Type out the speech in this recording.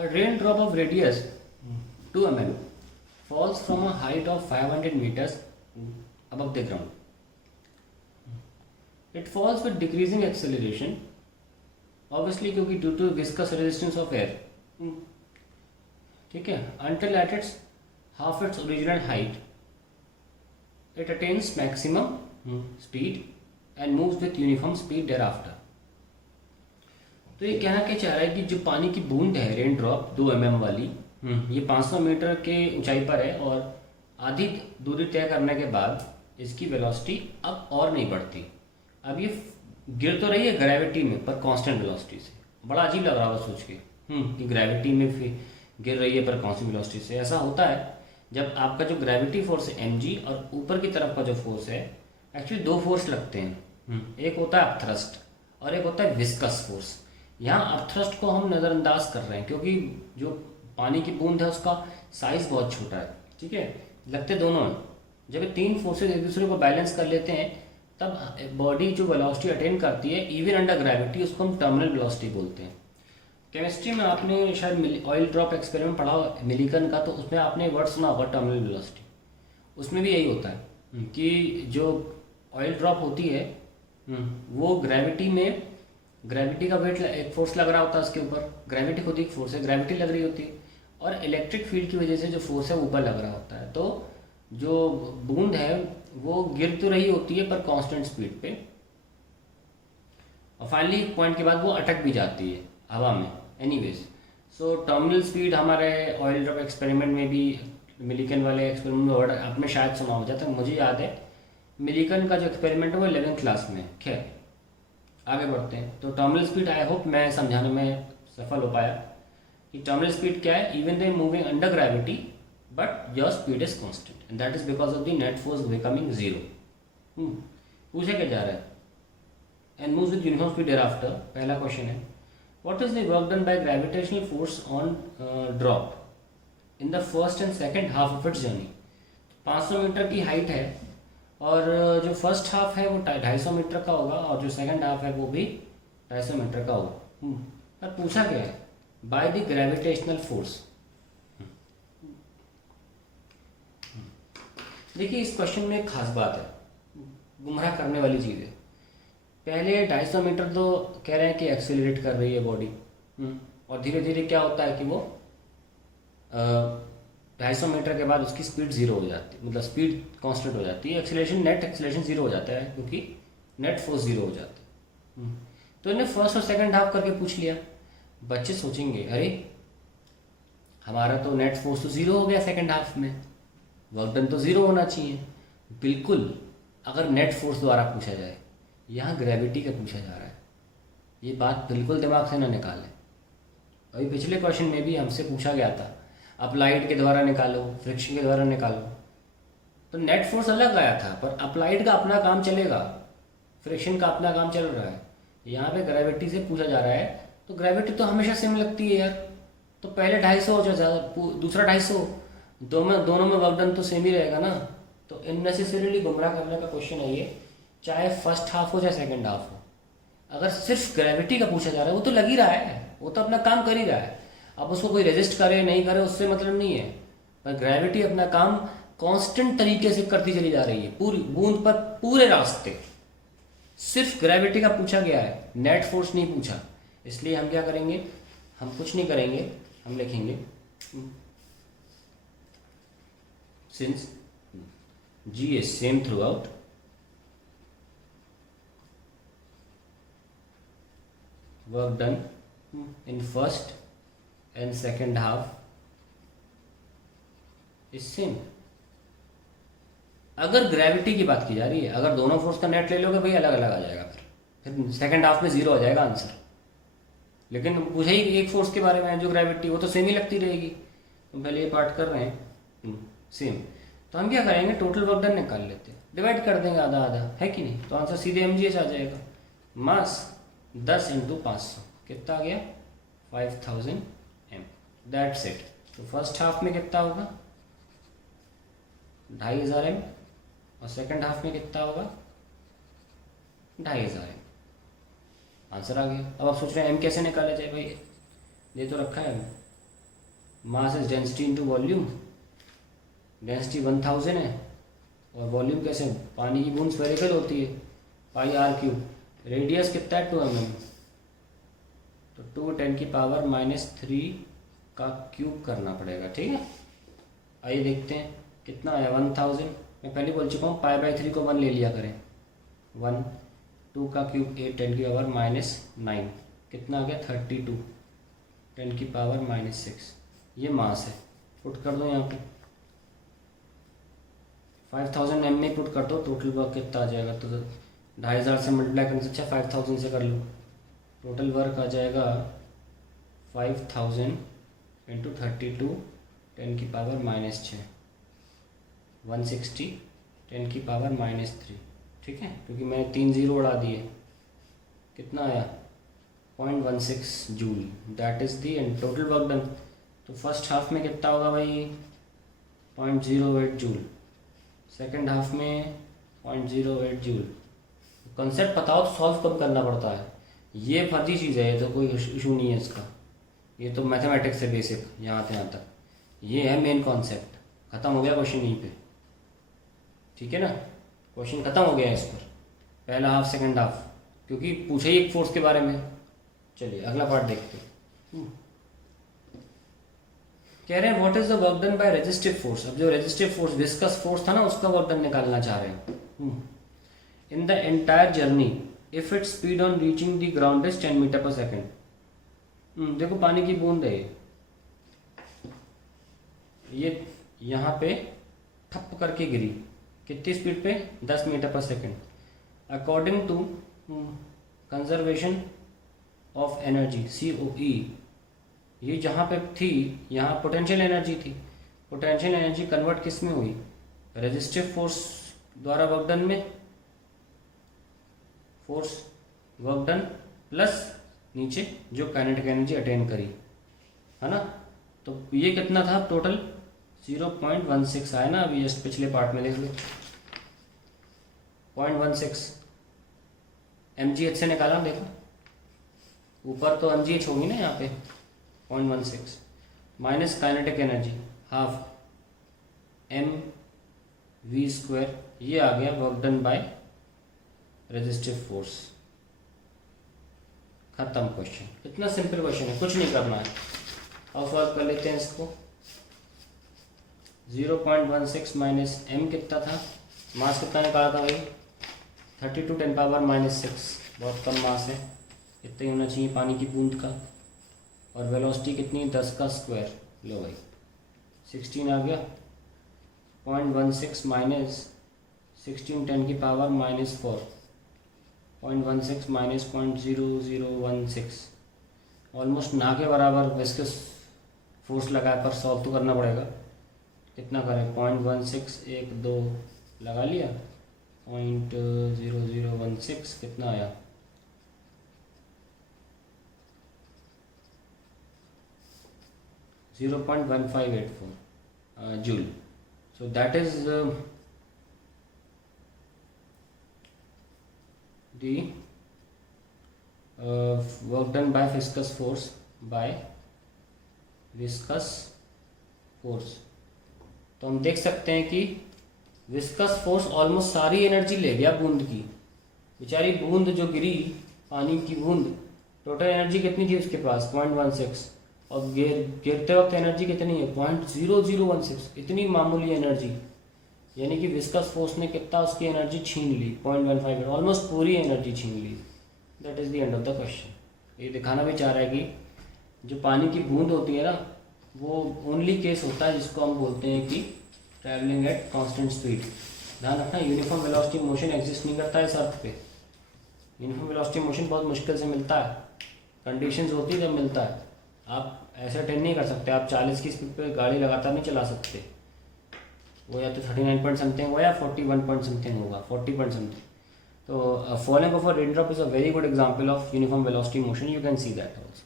A raindrop of radius 2 mm falls from a height of 500 meters above the ground. It falls with decreasing acceleration, obviously क्योंकि due to viscous resistance of air. ठीक है, until at its half its original height, it attains maximum speed and moves with uniform speed thereafter. तो ये कहना क्या चाह रहा है कि जो पानी की बूंद है रेन ड्रॉप 2 mm वाली, ये 500 मीटर के ऊंचाई पर है और आधी दूरी तय करने के बाद इसकी वेलोसिटी अब और नहीं बढ़ती। अब ये गिर तो रही है ग्रेविटी में पर कांस्टेंट वेलोसिटी से। बड़ा अजीब लग रहा होगा सोच के कि ग्रेविटी में फिर गिर रही है पर कांस्टेंट वेलोसिटी से। ऐसा होता है जब आपका जो ग्रेविटी फोर्स है mg और ऊपर की तरफ का जो फोर्स है, एक्चुअली दो फोर्स लगते हैं। एक होता है अपथ्रस्ट और एक होता है विस्कस फोर्स। यहाँ अपथ्रस्ट को हम नज़रअंदाज कर रहे हैं क्योंकि जो पानी की बूंद है उसका साइज बहुत छोटा है। ठीक है, लगते दोनों हैं। जब ये तीन फोर्सेज एक दूसरे को बैलेंस कर लेते हैं तब बॉडी जो वेलोसिटी अटेन करती है इवन अंडर ग्रेविटी, उसको हम टर्मिनल वेलोसिटी बोलते हैं। केमिस्ट्री में आपने शायद ऑयल ड्रॉप एक्सपेरिमेंट पढ़ा मिलिकन का, तो उसमें आपने वर्ड सुना होगा टर्मिनल वेलोसिटी। उसमें भी यही होता है कि जो ऑयल ड्रॉप होती है वो ग्रेविटी का वेट एक फोर्स लग रहा होता है उसके ऊपर। ग्रेविटी खुद ही एक फोर्स है, ग्रेविटी लग रही होती है और इलेक्ट्रिक फील्ड की वजह से जो फोर्स है ऊपर लग रहा होता है। तो जो बूंद है वो गिर तो रही होती है पर कांस्टेंट स्पीड पे, और फाइनली एक पॉइंट के बाद वो अटक भी जाती है हवा में। एनीवेज, सो टर्मिनल स्पीड हमारे ऑयल ड्रॉप एक्सपेरिमेंट में भी, मिलिकन वाले एक्सपेरिमेंट में वर्ड आपने शायद सुना हो, जाता है मुझे याद है मिलिकन का जो एक्सपेरिमेंट है वो 11th क्लास में। खैर आगे बढ़ते हैं। तो टर्मिनल स्पीड, आई होप मैं समझाने में सफल हो पाया कि टर्मिनल स्पीड क्या है। Even they moving under gravity but your speed is constant and that is because of the net force becoming zero. पूछा क्या जा रहा है, and moves with uniform speed thereafter. पहला क्वेश्चन है, what is the work done by gravitational force on drop in the first and second half of its journey. 500 metre की height है और जो फर्स्ट हाफ है वो 250 मीटर का होगा और जो सेकंड हाफ है वो भी 250 मीटर का होगा। पर पूछा क्या है, बाय द ग्रेविटेशनल फोर्स। देखिए इस क्वेश्चन में एक खास बात है, गुमराह करने वाली चीज़ है। पहले 250 मीटर तो कह रहे हैं कि एक्सेलरेट कर रही है बॉडी, और धीरे धीरे क्या होता है कि वो 250 मीटर के बाद उसकी स्पीड जीरो हो जाती है, मतलब स्पीड कांस्टेंट हो जाती है। एक्सेलरेशन, नेट एक्सेलरेशन जीरो हो जाता है क्योंकि नेट फोर्स जीरो हो जाता है। तो इन्हें फर्स्ट और सेकंड हाफ करके पूछ लिया। बच्चे सोचेंगे अरे हमारा तो नेट फोर्स तो जीरो हो गया सेकंड हाफ में, वर्क डन तो जीरो होना चाहिए। बिल्कुल, अगर नेट फोर्स द्वारा पूछा जाए, यहाँ ग्रेविटी का पूछा जा रहा है, ये बात बिल्कुल दिमाग से ना निकालें। अभी पिछले क्वेश्चन में भी हमसे पूछा गया था अप्लाइड के द्वारा निकालो, फ्रिक्शन के द्वारा निकालो, तो नेट फोर्स अलग आया था पर अप्लाइड का अपना काम चलेगा, फ्रिक्शन का अपना काम चल रहा है। यहाँ पे ग्रेविटी से पूछा जा रहा है तो ग्रेविटी तो हमेशा सेम लगती है यार। तो पहले 250 हो जाए, दूसरा 250, दोनों में वर्क डन तो सेम ही रहेगा ना। तो इननेसेसरीली गुमराह करने का क्वेश्चन है ये, चाहे फर्स्ट हाफ हो चाहे सेकेंड हाफ हो। अगर सिर्फ ग्रेविटी का पूछा जा रहा है वो तो लग ही रहा है, वो तो अपना काम कर ही रहा है। अब उसको कोई रेजिस्ट करे नहीं करे उससे मतलब नहीं है, पर ग्रेविटी अपना काम कांस्टेंट तरीके से करती चली जा रही है पूरी बूंद पर पूरे रास्ते। सिर्फ ग्रेविटी का पूछा गया है, नेट फोर्स नहीं पूछा। इसलिए हम क्या करेंगे, हम कुछ नहीं करेंगे, हम लिखेंगे since G is same throughout, work done in first and second half is same। अगर ग्रेविटी की बात की जा रही है, अगर दोनों फोर्स का नेट ले लोगे भाई अलग अलग आ जाएगा, फिर सेकंड हाफ में जीरो आ जाएगा आंसर। लेकिन पूछा ही एक फोर्स के बारे में जो ग्रेविटी, वो तो सेम ही लगती रहेगी। तो पहले ये पार्ट कर रहे हैं सेम, तो हम क्या करेंगे, टोटल वर्क डन निकाल लेते हैं, डिवाइड कर देंगे आधा आधा, है कि नहीं। तो आंसर सीधे mgh आ जाएगा। मास 10 × 500 कितना आ गया, 5000 m। That's it. तो फर्स्ट हाफ में कितना होगा 2500 m और सेकंड हाफ में कितना होगा 2500 m। आंसर आ गया। अब आप सोच रहे हैं m कैसे निकाला जाए, भाई ये तो रखा है mass is density into volume, density 1000 है और वॉल्यूम कैसे, पानी की बूंद स्फेरिकल होती है, पाई आर क्यूब, रेडियस कितना है 2 mm, तो 2 10⁻³ का क्यूब करना पड़ेगा, ठीक है। आइए देखते हैं कितना आया 1000, मैं पहले बोल चुका हूँ π/3 को 1 ले लिया करें, 1, 2 का क्यूब 8 10⁻⁹, कितना आ गया 32 10⁻⁻6, ये मास है। पुट कर दो यहाँ पे 5000 m में पुट कर दो, टोटल वर्क कितना आ जाएगा, तो 2500 से मल्टीप्लाई करने से अच्छा 5000 से कर लो, टोटल वर्क आ जाएगा 5000 × 32 10⁻⁻6, 160 10⁻⁻3, ठीक है, क्योंकि मैंने 3 0 उड़ा दिए, कितना आया 0.16 joule, that is the and total work done. तो फर्स्ट हाफ में कितना होगा भाई 0.08 जूल, सेकेंड हाफ में 0.08 जूल। कॉन्सेप्ट पता हो तो सॉल्व कब करना पड़ता है, ये फर्जी चीज़ है, ये तो कोई इशू नहीं है इसका, ये तो मैथमेटिक्स है बेसिक यहाँ से यहाँ तक, ये है मेन कॉन्सेप्ट, ख़त्म हो गया क्वेश्चन यहीं पे, ठीक है ना, क्वेश्चन ख़त्म हो गया इस पर, पहला हाफ सेकंड हाफ, क्योंकि पूछा ही एक फोर्स के बारे में। चलिए अगला पार्ट देखते हैं। कह रहे हैं what is the work done bye resistive force. अब जो रेजिस्टिव फोर्स विस्कस फोर्स था ना, उसका वर्क डन निकालना चाह रहे हैं। In the entire journey if it speed on reaching the ground is 10 मीटर/सेकेंड। देखो पानी की बूंद है ये यहाँ पे ठप करके गिरी, कितनी स्पीड पे 10 मीटर/सेकेंड। According to conservation of energy COE, ये जहाँ पे थी यहाँ पोटेंशियल एनर्जी थी, पोटेंशियल एनर्जी कन्वर्ट किस में हुई, रेजिस्टिव फोर्स द्वारा वर्क डन में, फोर्स वर्क डन प्लस नीचे जो काइनेटिक एनर्जी अटेन करी, है ना। तो ये कितना था टोटल 0.16 आया ना, अभी जस्ट पिछले पार्ट में देख लो 0.16 mgh से निकाला, देखो ऊपर तो mgh होगी ना यहाँ पे 0.16 minus kinetic energy half mv², ये आ गया work done bye resistive force. खत्म क्वेश्चन, इतना सिंपल क्वेश्चन है, कुछ नहीं करना है। अब सॉल्व कर लेते हैं इसको। 0.16 माइनस m कितना था, मास कितना निकाला था भाई 32 10⁻⁻6, बहुत कम मास है, इतना ही होना चाहिए पानी की बूंद का। और वेलोसिटी कितनी 10 का स्क्वायर, लो भाई 16 आ गया। 0.16 माइनस 16 10⁻⁻4, 0.16 माइनस 0.0016, ऑलमोस्ट ना के बराबर विस्कस फोर्स लगाकर सॉल्व तो करना पड़ेगा। कितना करें 0.16 1 2 लगा लिया, 0.0016 कितना आया 0.1584 joule. So that is the work done by viscous force तो हम देख सकते हैं कि विस्कस फोर्स ऑलमोस्ट सारी एनर्जी ले गया बूंद की, बेचारी बूंद जो गिरी पानी की बूंद, टोटल एनर्जी कितनी थी उसके पास 0.16, और गिरते वक्त एनर्जी कितनी है 0.0016, इतनी मामूली एनर्जी, यानी कि विस्कस फोर्स ने कितना उसकी एनर्जी छीन ली 0.15, ऑलमोस्ट पूरी एनर्जी छीन ली। That is the end of the question. ये दिखाना भी चाह रहा है कि जो पानी की बूंद होती है ना, वो ओनली केस होता है जिसको हम बोलते हैं कि ट्रैवलिंग एट कांस्टेंट स्पीड। ध्यान रखना यूनिफॉर्म वेलोसिटी मोशन एग्जिस्ट नहीं करता है इस अर्थ पे। यूनिफॉर्म वेलोसिटी मोशन बहुत मुश्किल से मिलता है, कंडीशंस होती है जब मिलता है। आप ऐसे अटेंड नहीं कर सकते, आप 40 की स्पीड पे गाड़ी लगातार नहीं चला सकते, वो या तो 39 पॉइंट समथिंग होगा या 41 पॉइंट समथिंग होगा, 40 पॉइंट समथिंग। तो falling of a raindrop is a very good example of uniform velocity motion, you can see that also.